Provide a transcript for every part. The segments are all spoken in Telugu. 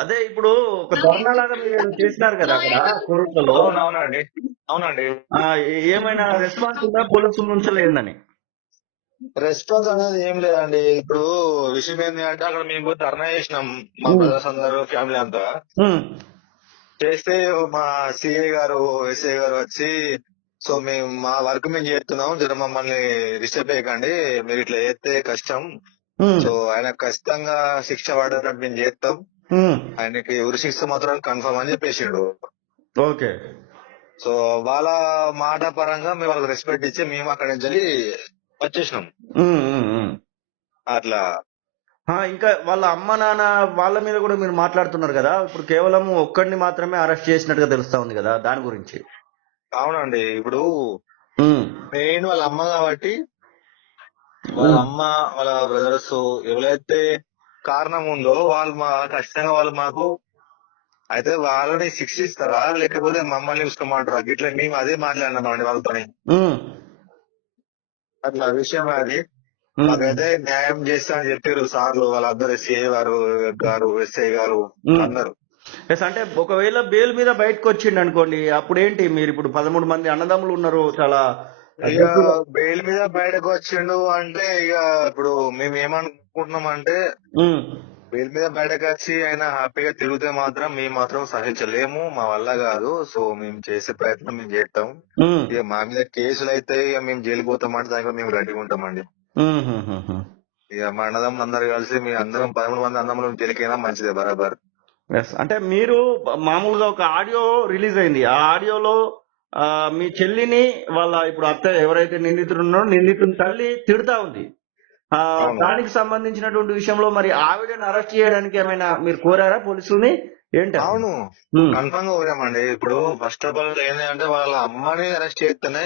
అదే ఇప్పుడు ఒక ధర్నా లాగా మీరు చేసినారు కదా అక్కడ కోరుట్లలో. అవునవునండి. అవునండి. ఏమైనా రెస్పాన్స్ ఉందా పోలీసుల నుంచి లేదని? రెస్పాన్స్ అనేది ఏం లేదండి. ఇప్పుడు విషయం ఏంటి అంటే అక్కడ మేము ధర్నా చేసినాం, మా ఉమ్, బ్రదర్స్ అందరూ ఫ్యామిలీ అంతా ఉమ్, చేస్తే మా సిఐ గారు ఎస్ఐ గారు వచ్చి సో మేము మా వర్క్ మేము చేస్తున్నాం, జర మమ్మల్ని డిస్టర్బ్ చేయకండి, మీరు ఇట్లా చేస్తే కష్టం, ఉమ్, సో ఆయన ఖచ్చితంగా శిక్ష పడేటట్టు మేము చేస్తాం, ఉమ్. ఆయనకి ఉరి శిక్ష మాత్రం కన్ఫర్మ్ అని చెప్పేసిండు. ఓకే. సో వాళ్ళ మాట పరంగా మేము వాళ్ళకి రెస్పెక్ట్ ఇచ్చి మేము అక్కడి నుంచి వచ్చేసినాం ఉమ్, ఉమ్, ఉమ్. అట్లా. ఇంకా వాళ్ళ అమ్మ నాన్న వాళ్ళ మీద కూడా మీరు మాట్లాడుతున్నారు కదా, ఇప్పుడు కేవలం ఒక్కడిని మాత్రమే అరెస్ట్ చేసినట్టుగా తెలుస్తా ఉంది కదా, దాని గురించి. అవునండి. ఇప్పుడు ఉమ్, మెయిన్ వాళ్ళ అమ్మ కాబట్టి వాళ్ళ ఉమ్, అమ్మ వాళ్ళ బ్రదర్స్ ఎవరైతే కారణం ఉందో వాళ్ళు ఖచ్చితంగా వాళ్ళు మాకు అయితే వాళ్ళని శిక్షిస్తారా లేకపోతే మమ్మల్ని చూసుకోమంటారా ఇట్లా మేము అదే మాట్లాడినామండి వాళ్ళతో. ఉమ్, అట్లా విషయం అది. ఉమ్, మాకైతే న్యాయం చేస్తా అని చెప్పారు సార్లు వాళ్ళందరూ, సిఐ గారు ఎస్ఐ గారు ఉమ్. అందరు. ఎస్, అంటే ఒకవేళ బెయిల్ మీద బయటకు వచ్చిండు అనుకోండి, అప్పుడేంటి మీరు ఇప్పుడు 13 మంది అన్నదమ్ములు ఉన్నారు, చాలా ఇక గట్టిగా. బెయిల్ మీద బయటకు వచ్చిండు అంటే ఇక ఇప్పుడు మేము ఏమనుకుంటున్నాం అంటే ఉమ్, బెయిల్ మీద బయటకు వచ్చి ఆయన హ్యాపీగా తిరిగితే మాత్రం మేము మాత్రం సహించలేము, మా వల్ల కాదు, సో మేము చేసే ప్రయత్నం మేము చేస్తాం. ఉమ్, ఇక మా మీద కేసులు అయితే ఇక మేము జైలు పోతామంటే దానికి మేము రెడీగా ఉంటామండి. ఉమ్, ఉమ్, ఉమ్, ఉమ్. ఇక మా అన్నదమ్ములు అందరు కలిసి మీ అందరం 13 మంది అన్నదమ్ములు జైలుకైనా మంచిదే బరాబర్. ఎస్, అంటే మీరు మామూలుగా ఒక ఆడియో రిలీజ్ అయింది, ఆ ఆడియోలో మీ చెల్లిని వాళ్ళ ఇప్పుడు అత్త ఎవరైతే నిందితుడు ఉన్నారో నిందితుని తల్లి తిడతా ఉంది. ఆ, అవును. దానికి సంబంధించినటువంటి విషయంలో మరి ఆవిడని అరెస్ట్ చేయడానికి ఏమైనా మీరు కోరారా పోలీసుల్ని ఏంటి అసలు? అవును, ఉమ్, కన్ఫర్మ్ గా ఊరామండి. ఇప్పుడు ఫస్ట్ ఆఫ్ ఆల్ ఏంటంటే వాళ్ళ అమ్మని అరెస్ట్ చేస్తేనే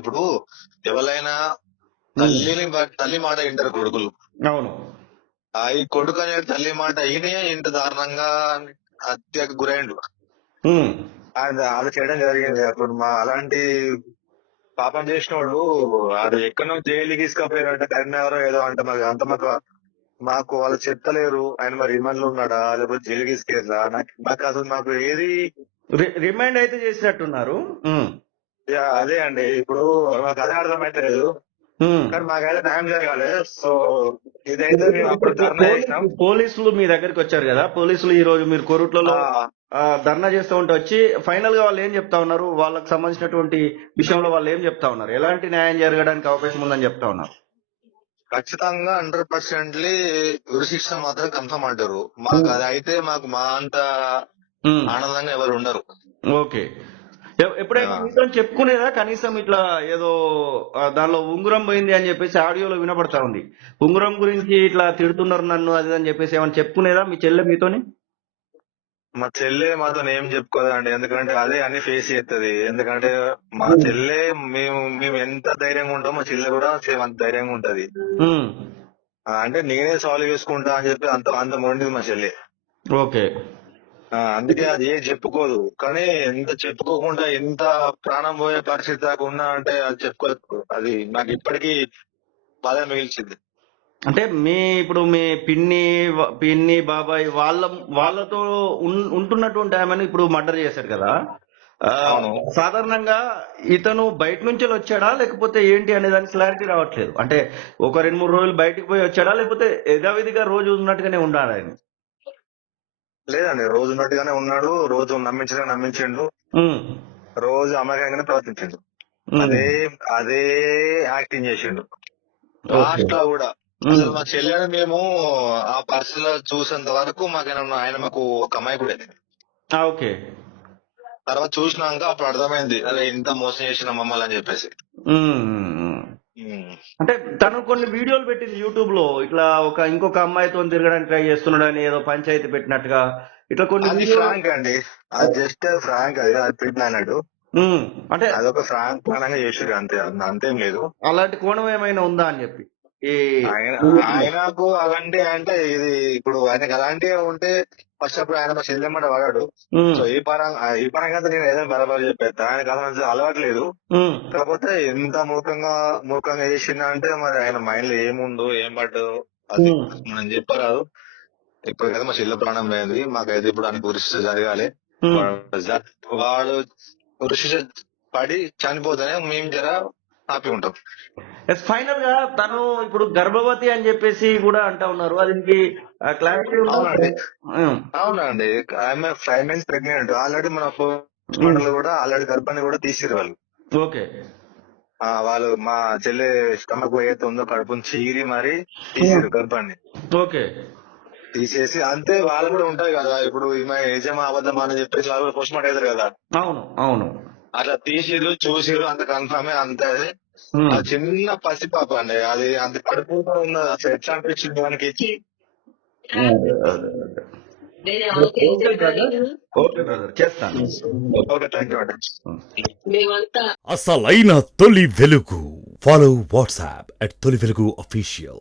ఇప్పుడు ఎవరైనా ఉమ్. తల్లి మాట వింటారు కొడుకులు. అవును. ఈ కొడుకు అనే తల్లి మాట ఈయనే ఇంత దారుణంగా హత్యకు గురైండు. ఉమ్, అది చేయడం జరిగింది. అప్పుడు మా అలాంటి పాపం చేసినోడు అది ఎక్కడో జైలుకి తీసుకపోయారంట, కరీంనగర్ ఏదో అంట. మరి అంత మాకు వాళ్ళు చెప్తలేరు. ఆయన మరి రిమాండ్ లో ఉన్నాడా లేకపోతే జైలుకి తీసుకెళ్ళా, నాకు అసలు మాకు ఏది. రిమైండ్ అయితే చేసినట్టున్నారు. ఉమ్, అదే అండి, ఇప్పుడు మాకు అదే అర్థమైతే లేదు, ఉమ్. కానీ మాకైతే న్యాయం జరగాలి. సో ఇదైతే మేము ఇప్పుడు అప్పుడు ధర్నా చేసినాం. పోలీసులు మీ దగ్గరికి వచ్చారు కదా, పోలీసులు ఈ రోజు మీరు కొరుట్లలో ధర్నా చేస్తూ ఉంటే వచ్చి ఫైనల్ గా వాళ్ళు ఏం చెప్తా ఉన్నారు, వాళ్ళకి సంబంధించినటువంటి విషయంలో వాళ్ళు ఏం చెప్తా ఉన్నారు, ఎలాంటి న్యాయం జరగడానికి అవకాశం ఉందని చెప్తా ఉన్నారు? ఖచ్చితంగా 100% ఉరిశిక్ష మాత్రం కన్ఫర్మ్ అంటారు. మాకు అది అయితే మాకు మా అంత ఉమ్, ఆనందంగా ఎవరు ఉండరు. ఓకే. ఎప్పుడైనా మీతో చెప్పుకునేదా కనీసం ఇట్లా ఏదో దానిలో ఉంగురం పోయింది అని చెప్పేసి ఆడియోలో వినపడతా ఉంది, ఉంగురం గురించి ఇట్లా తిడుతున్నారు నన్ను అది అని చెప్పేసి ఏమైనా చెప్పుకునేదా మీ చెల్లె మీతోని? మా చెల్లె మాతో ఏం చెప్పుకోదండి, ఎందుకంటే అదే అన్ని ఫేస్ చేస్తుంది. ఎందుకంటే మా చెల్లె మేము ఎంత ధైర్యంగా ఉంటామో మా చెల్లె కూడా సేమ్ అంత ధైర్యంగా ఉంటది. ఉమ్, అంటే నేనే సాల్వ్ చేసుకుంటా అని చెప్పి అంత అంత మొండిది మా చెల్లె. ఓకే. అందుకే అది ఏం చెప్పుకోదు. కానీ ఎంత చెప్పుకోకుండా ఎంత ప్రాణం పోయే పరిస్థితి దాకా ఉన్నా అంటే అది చెప్పుకోదు. అది నాకు ఇప్పటికీ బాధ మిగిల్చింది. అంటే ఇప్పుడు మీ పిన్ని బాబాయ్ వాళ్ళతో ఉంటున్నటువంటి ఆమెను ఇప్పుడు మర్డర్ చేశారు కదా. ఆ, అవును. సాధారణంగా ఇతను బయట నుంచి వచ్చాడా లేకపోతే ఏంటి అనే దానికి క్లారిటీ రావట్లేదు. అంటే ఒక 2-3 రోజులు బయటికి పోయి వచ్చాడా లేకపోతే యథావిధిగా రోజు ఉన్నట్టుగానే ఉండాలి ఆయన? లేదండి, రోజు ఉన్నట్టుగానే ఉన్నాడు, రోజు నమ్మించిండు, ఉమ్, రోజు అమాయకంగానే ప్రవర్తించిండు. ఉమ్, అదే అదే యాక్టింగ్ చేసిండు ఓకే. లాస్ట్ లో కూడా. ఉమ్, అసలు మా చెల్లెని మేము ఆ పర్సన్ లో చూసేంత వరకు ఆయన మాకు ఒక అమాయకుడే. ఓకే. తర్వాత చూసినాక అప్పుడు అర్థమైంది, అదే ఇంత మోసం చేసిన మమ్మల్ని అని చెప్పేసి. ఉమ్, ఉమ్. అంటే తను కొన్ని వీడియోలు పెట్టింది యూట్యూబ్ లో, ఇట్లా ఇంకొక అమ్మాయితో తిరగడానికి ట్రై చేస్తున్నాడని ఏదో పంచాయతీ పెట్టినట్టుగా ఇట్లా కొన్ని అది వీడియోలు. ఫ్రాంక్ అండి, అది జస్ట్ ఫ్రాంక్, అది పెట్టిన అన్నాడు. ఉమ్, అంటే అదొక ఫ్రాంక్ ప్లానంగా చేసారు అంతే, అంతేం లేదు. అలాంటి కోణం ఏమైనా ఉందా అని చెప్పి ఈ ఆయన ఆయనకు అలాంటి అంటే ఇది ఇప్పుడు ఆయనకు అలాంటివి ఉంటే ఫస్ట్ అప్పుడు ఆయన మా చెల్లెమ్మట వాడాడు. ఉమ్, సో ఈ పరంగా అయితే నేను ఏదైనా బరాబర్ చెప్పేస్తా, ఆయనకు అసలు అలవాట్లేదు. ఉమ్, కాకపోతే ఎంత మూర్ఖంగా చేసిందా అంటే మరి ఆయన మైండ్ లో ఏముందో ఏం పడ్డదో అది ఉమ్. మనం చెప్పరాదు. ఇప్పుడు కదా మా చెల్లె ప్రాణం పోయింది, మాకైతే ఇప్పుడు దానికి ఉరిశిక్ష జరగాలి. ఉమ్. వాడు ఉరిశిక్ష పడి చనిపోతేనే మేము జర హ్యాపీ ఉంటాం. ఫైనల్ గా తను ఇప్పుడు గర్భవతి అని చెప్పేసి కూడా అంటా ఉన్నారు. అది క్లారిటీ అవునండి, అవునండి. ఆమె 5 months ప్రెగ్నెంట్. ఆల్రెడీ మన హాస్పిటల్ కూడా ఆల్రెడీ గర్భాన్ని కూడా తీసిరు వాళ్ళు. ఓకే. వాళ్ళు మా చెల్లె స్టమక్ ఏదైతే ఉందో కడుపుని చీరి మరి తీసిరు గర్భాన్ని. ఓకే. తీసేసి అంతే వాళ్ళు కూడా ఉంటాయి కదా, ఇప్పుడు ఈమె నిజమా అబద్ధమా అని చెప్పేసి వాళ్ళు పోస్ట్ మార్టం అవుతారు కదా, అవును అవును. అట్లా తీసిరు చూసిరు, అంత కన్ఫర్మే. అంతే ఉమ్. ఆ చిన్న పసిపాప అండి, అది అంత కడుపులో ఉన్న అసలు ఎట్లా అనిపించింది మనకి ఇచ్చి. ఓకే బ్రదర్, చేస్తాను. ఓకే, థ్యాంక్ యూ అండి. అసలైన తొలి వెలుగు. ఫాలో వాట్సాప్ @తొలి వెలుగు official.